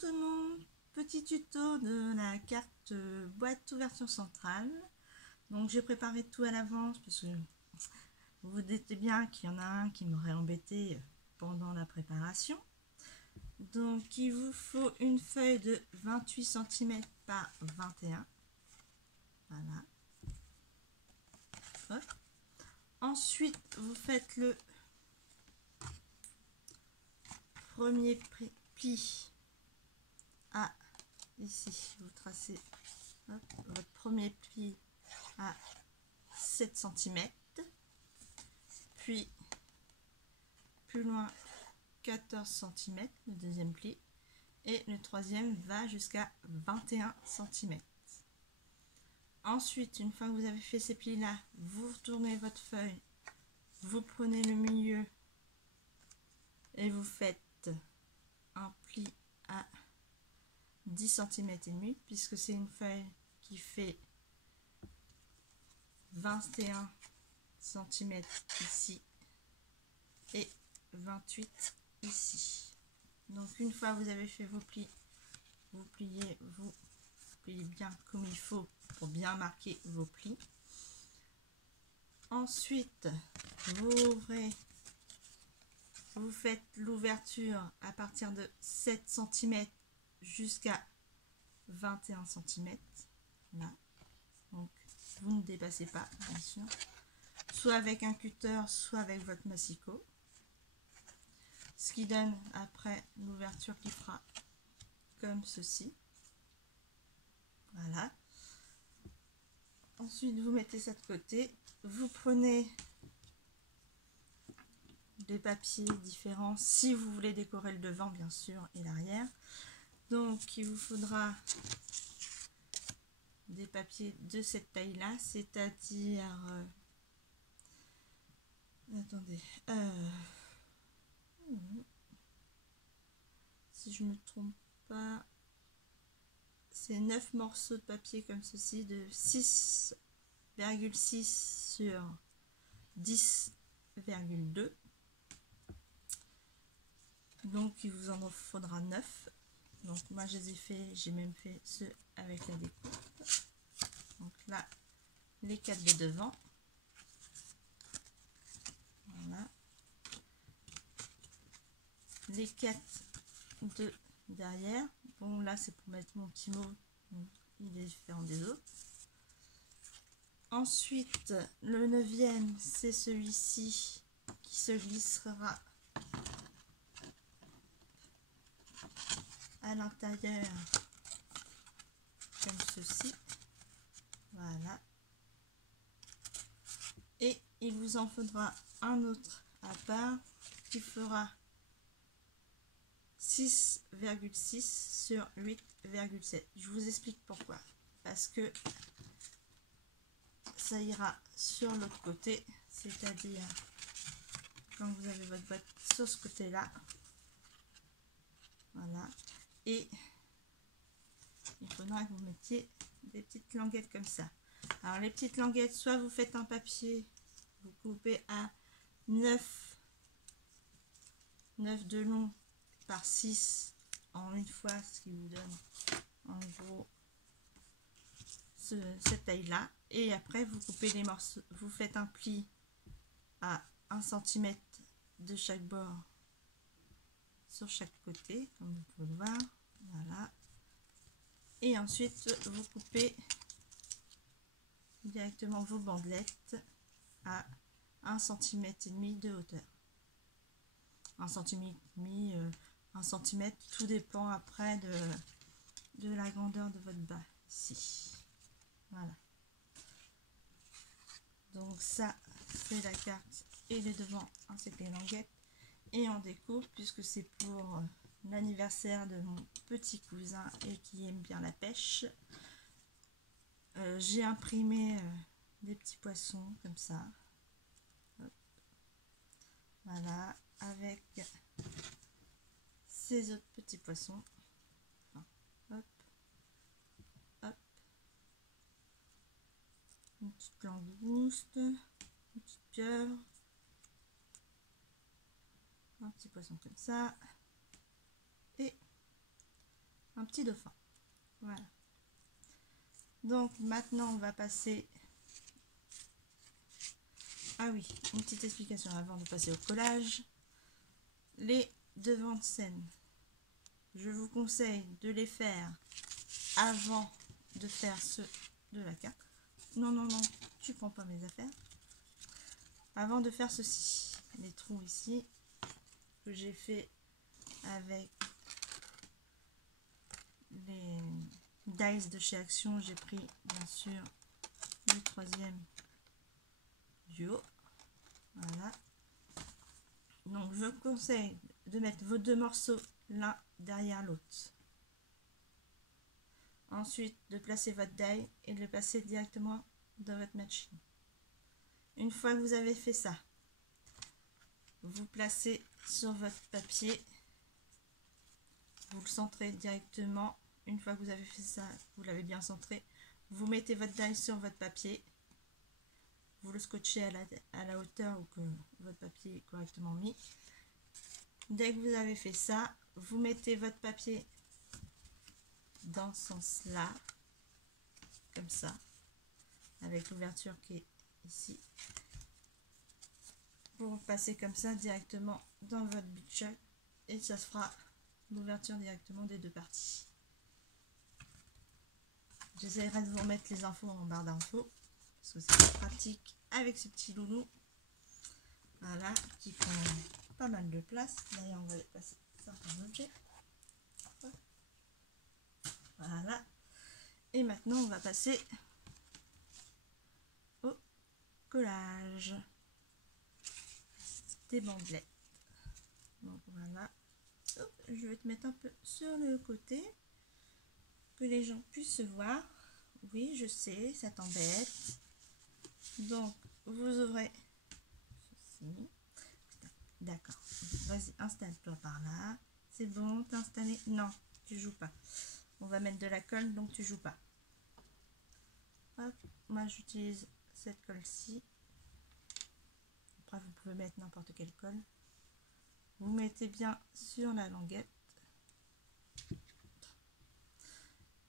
tout le monde, petit tuto de la carte boîte ouverture centrale. Donc j'ai préparé tout à l'avance parce que vous vous doutez bien qu'il y en a un qui m'aurait embêté pendant la préparation. Donc il vous faut une feuille de 28 cm par 21. Voilà. Hop. Ensuite vous faites le premier pli à ici, vous tracez votre premier pli à 7 cm, puis plus loin 14 cm le deuxième pli, et le troisième va jusqu'à 21 cm. Ensuite, une fois que vous avez fait ces plis là, vous retournez votre feuille, vous prenez le milieu et vous faites un pli à 10 cm et demi, puisque c'est une feuille qui fait 21 cm ici et 28 ici. Donc une fois que vous avez fait vos plis, vous pliez bien comme il faut pour bien marquer vos plis. Ensuite vous ouvrez, vous faites l'ouverture à partir de 7 cm jusqu'à 21 cm là. Donc vous ne dépassez pas, bien sûr, soit avec un cutter, soit avec votre massicot, ce qui donne après l'ouverture qui fera comme ceci. Voilà. Ensuite vous mettez ça de côté, vous prenez des papiers différents si vous voulez décorer le devant bien sûr et l'arrière. Donc il vous faudra des papiers de cette taille là, c'est-à-dire attendez, si je me trompe pas, c'est 9 morceaux de papier comme ceci, de 6,6 sur 10,2. Donc il vous en faudra 9. Donc moi je les ai fait, j'ai même fait ceux avec la découpe. Donc là les 4 de devant, voilà, les 4 de derrière. Bon là c'est pour mettre mon petit mot, donc il est différent des autres. Ensuite le 9e c'est celui-ci qui se glissera à l'intérieur comme ceci, voilà, et il vous en faudra un autre à part qui fera 6,6 sur 8,7. Je vous explique pourquoi, parce que ça ira sur l'autre côté, c'est-à-dire quand vous avez votre boîte sur ce côté là, voilà, et il faudra que vous mettiez des petites languettes comme ça. Alors les petites languettes, soit vous faites un papier, vous coupez à 9 de long par 6 en une fois, ce qui vous donne en gros cette taille là, et après vous coupez les morceaux, vous faites un pli à 1 cm de chaque bord sur chaque côté comme vous pouvez le voir, voilà, et ensuite vous coupez directement vos bandelettes à 1 cm et demi de hauteur, 1 cm et demi, 1 cm, tout dépend après de la grandeur de votre bas ici, voilà. Donc ça c'est la carte et les devants ainsi que les languettes, et on découpe puisque c'est pour l'anniversaire de mon petit cousin et qui aime bien la pêche. J'ai imprimé des petits poissons comme ça. Hop. Voilà, avec ces autres petits poissons. Enfin, hop, hop. Une petite langouste, une petite pieuvre, un petit poisson comme ça, et petit dauphin. Voilà. Donc maintenant on va passer... Ah oui, une petite explication avant de passer au collage. Les devants de scène, je vous conseille de les faire avant de faire ceux de la carte. Non, non, non, tu prends pas mes affaires. Avant de faire ceci, les trous ici, que j'ai fait avec les dies de chez Action, j'ai pris bien sûr le troisième du haut. Voilà. Donc je vous conseille de mettre vos deux morceaux l'un derrière l'autre. Ensuite de placer votre die et de le passer directement dans votre machine. Une fois que vous avez fait ça, vous placez sur votre papier, vous le centrez directement. Une fois que vous avez fait ça, vous l'avez bien centré, vous mettez votre die sur votre papier, vous le scotchez à la hauteur où que votre papier est correctement mis. Dès que vous avez fait ça, vous mettez votre papier dans ce sens-là, comme ça, avec l'ouverture qui est ici. Vous repassez comme ça directement dans votre Big Shot et ça se fera l'ouverture directement des deux parties. J'essaierai de vous remettre les infos en barre d'infos parce que c'est pratique avec ce petit loulou. Voilà, qui prend pas mal de place. D'ailleurs, on va passer certains objets. Voilà. Et maintenant, on va passer au collage des bandelettes. Donc voilà. Hop, je vais te mettre un peu sur le côté que les gens puissent voir. Oui, je sais, ça t'embête. Donc, vous ouvrez ceci. D'accord. Vas-y, installe-toi par là. C'est bon, t'es installé? Non, tu joues pas. On va mettre de la colle, donc tu joues pas. Hop, moi j'utilise cette colle-ci. Après, vous pouvez mettre n'importe quelle colle. Vous mettez bien sur la languette.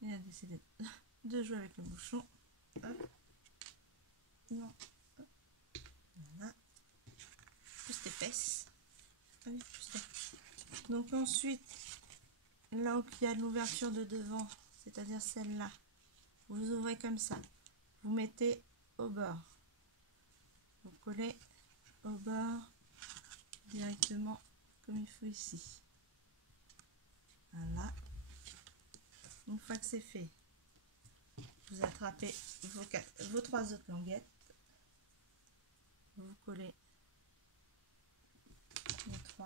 Il a décidé de jouer avec le bouchon. Hop. Non. Hop. Voilà. Plus épaisse. Allez, plus là. Donc ensuite, là où il y a l'ouverture de devant, c'est-à-dire celle-là, vous ouvrez comme ça. Vous mettez au bord. Vous collez au bord directement comme il faut ici. Voilà. Une fois que c'est fait, vous attrapez vos trois autres languettes. Vous collez les trois.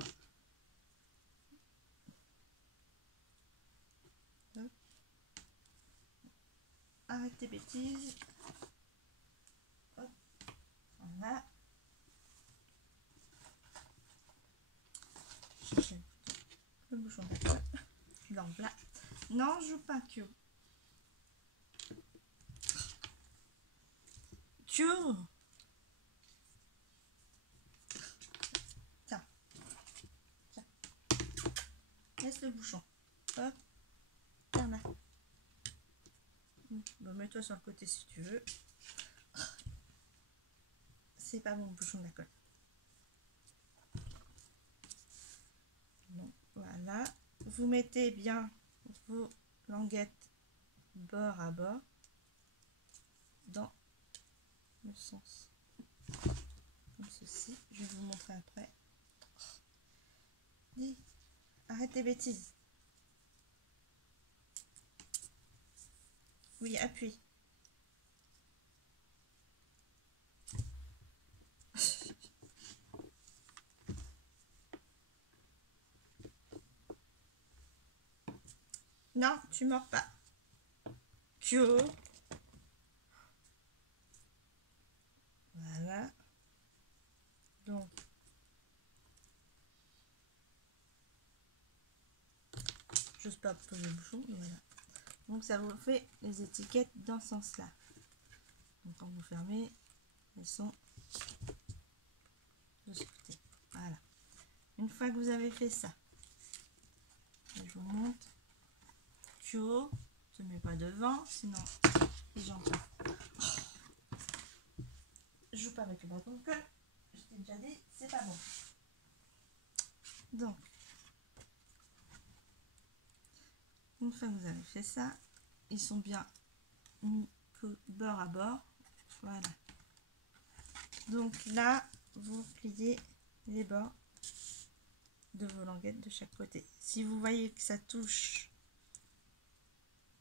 Hop. Arrête tes bêtises. Hop. Voilà. Cherchez le bouchon d'accord. Dans là. Non, je joue pas Kyo. Kyo. Tiens. Tiens. Laisse le bouchon. Hop. Tiens là. Bon, mets-toi sur le côté si tu veux. C'est pas bon le bouchon de la colle. Donc voilà. Vous mettez bien vos languettes bord à bord dans le sens comme ceci. Je vais vous montrer après. Dis, arrête tes bêtises. Oui, appuie. Non, tu mords pas. Kyo. Voilà. Donc, j'ose pas poser le bouchon, mais voilà. Donc, ça vous fait les étiquettes dans ce sens-là. Donc, quand vous fermez, elles sont de ce côté. Voilà. Une fois que vous avez fait ça, je vous montre. tuyau, ne te mets pas devant, sinon les gens je joue pas avec le bâton de colle. Je t'ai déjà dit, c'est pas bon. Donc, une fois que vous avez fait ça, ils sont bien mis bord à bord. Voilà. Donc là, vous pliez les bords de vos languettes de chaque côté. Si vous voyez que ça touche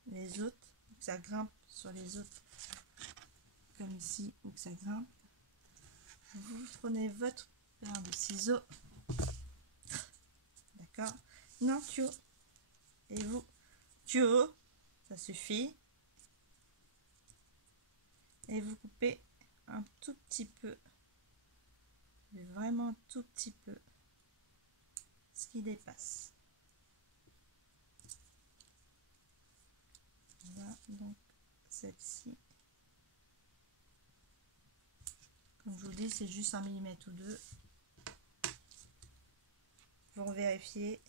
les autres, que ça grimpe sur les autres, comme ici, ou que ça grimpe, vous prenez votre paire de ciseaux, d'accord, non tuyau, et vous tuyau, ça suffit, et vous coupez un tout petit peu, mais vraiment un tout petit peu, ce qui dépasse. Voilà, donc celle-ci, comme je vous dis, c'est juste 1 mm ou 2. Pour vérifier.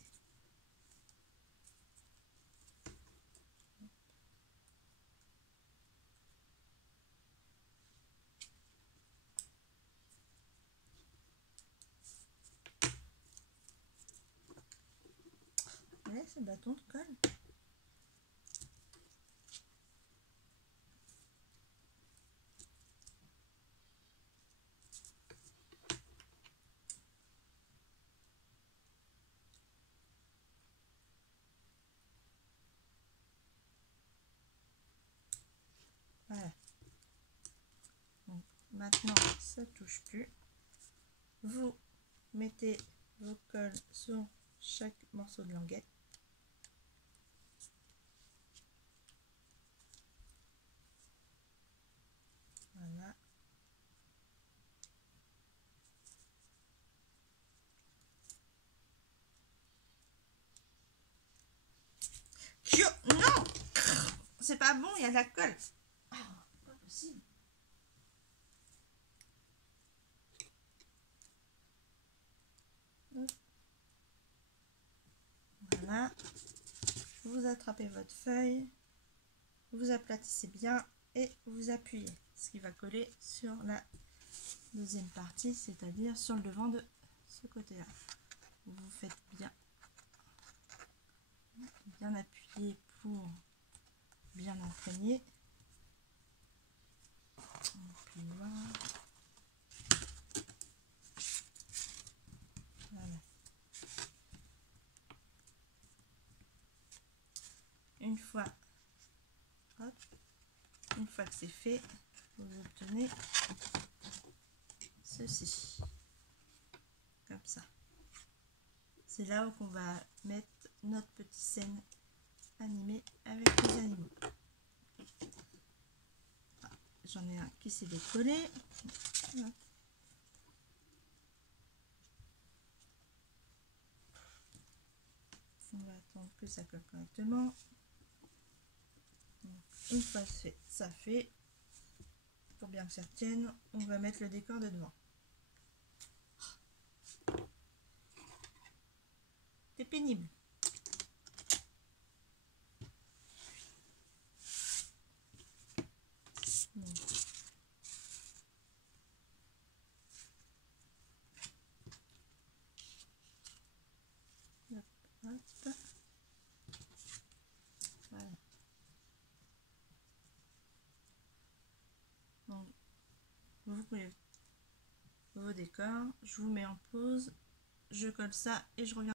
Ouais, ce bâton de colle. Voilà. Donc, maintenant, ça touche plus. Vous mettez vos colles sur chaque morceau de languette. Voilà. Non, c'est pas bon, il y a de la colle. Ah, pas possible. Voilà. Vous attrapez votre feuille, vous aplatissez bien et vous appuyez, ce qui va coller sur la deuxième partie, c'est-à-dire sur le devant de ce côté-là. Vous faites bien appuyer pour bien imprégner. Puis voilà. Voilà. Une fois que c'est fait, vous obtenez ceci, comme ça. C'est là où on va mettre notre petite scène animée avec les animaux. J'en ai un qui s'est décollé. Voilà. On va attendre que ça colle correctement. Donc, une fois ça fait, pour bien que ça tienne, on va mettre le décor de devant. C'est pénible. Donc, hop, hop. Voilà. Donc, vous coulez vos décors, je vous mets en pause, je colle ça et je reviens.